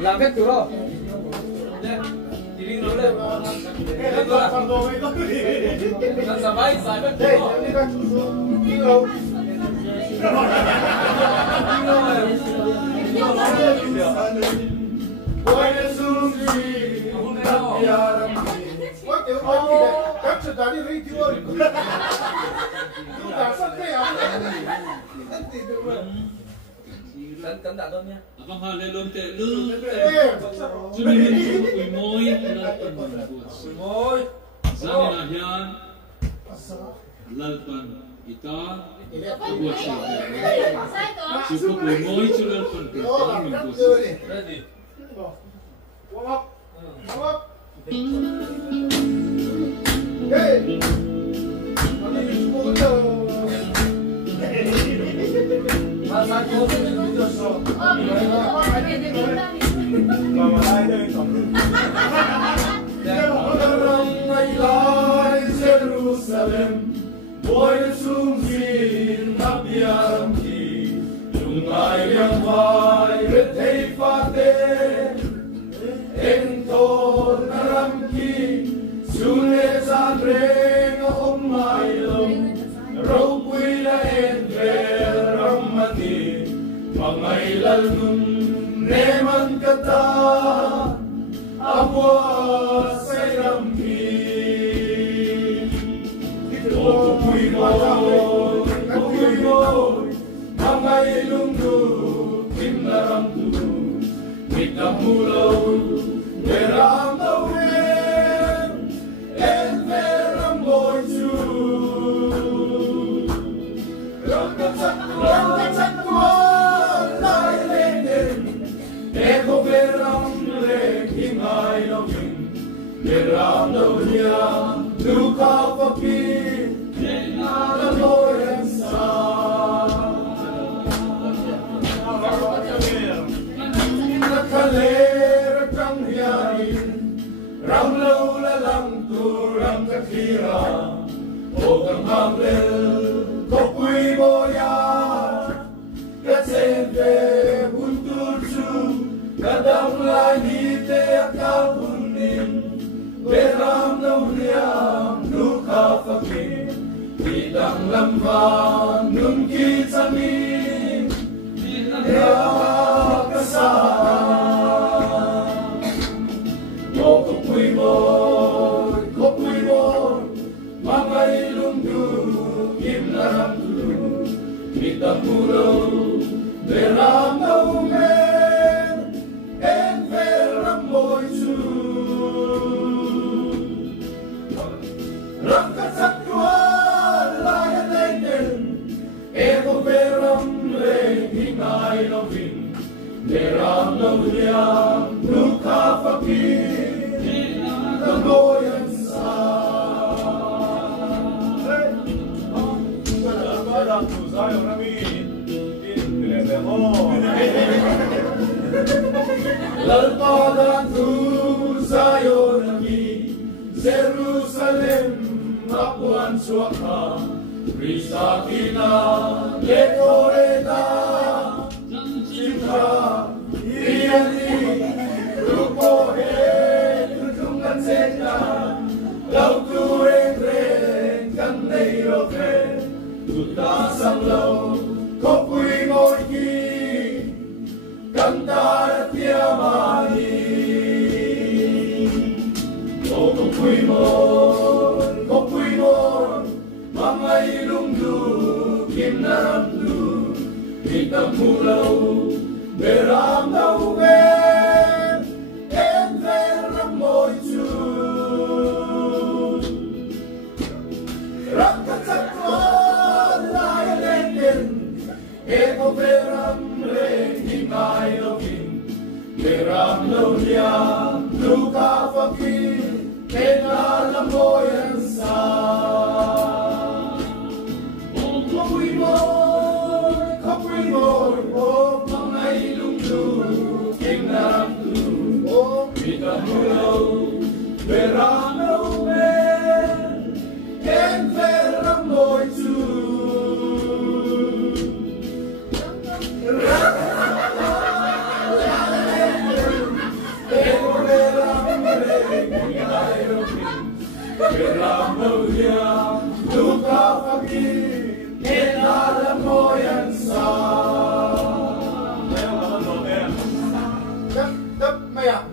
Làm phép chú đâu? Đi rồi đây. Làm sao vậy? Sai phép chú đâu? Cẩn thận thôi nha. Abang halelon te lu. Suni min kuy moy lalpan buat. Moy. Zani na hian lalpan ita buat siya. Suko kuy moy chu lalpan ita min buat. Ready. Warm up. Warm up. Hey. Masa ko video show. Jerusalem, boy sumsin nabiyaram ki, lungai yang vai retei fate, entol naram ki, sune sanreng omai long, ropui la enver ramani, mangai lalun neman kata, abwa sayram ki. Kupui boy, mangai lunggu, kim naram tu, mikam mulau, beram tauem, en beram boy chu. Rangkat sakwan, lai lenden, eko beram le, kimai loving, beram taulia, luka fakir. Ram lâu la lam tu ram kakira, o kam hamlel ko kui boya, kasente buntur chu, kadam lai ni te akabunin, beram nauliam luka fakir. Bidang lamban nun kitsamin ya kasaan mo kopui boy mga ilungdu kim naram tu mitang pulau beram naumen en veram boy chu rangkat sakwan eko beram le hingai lovin beram nauliam luka fakir kagoyan sa Padang tu saya ramin Lalpadan tu saya ramin Jerusalem Rapuan suaka Risakina lekoreta Cinta Iriani Rupohe Tutungan seta Lau kureng-reng Kan neiroke Tuta samlau Kopui moiki Kantar tiamani Oh kopui mon Mga ilungdu, kim naram tu, hitang pulau, beram naumen, en veram boy chu. Rangkat sakwan laya lenden, eko beram reng hingai lovin, beram nauliam luka fakir, kena lamboyan sa. Kopui boy, oh mga ilungdu, kim Keramulia luka pagi dalam moyan sa. Tep tep maya.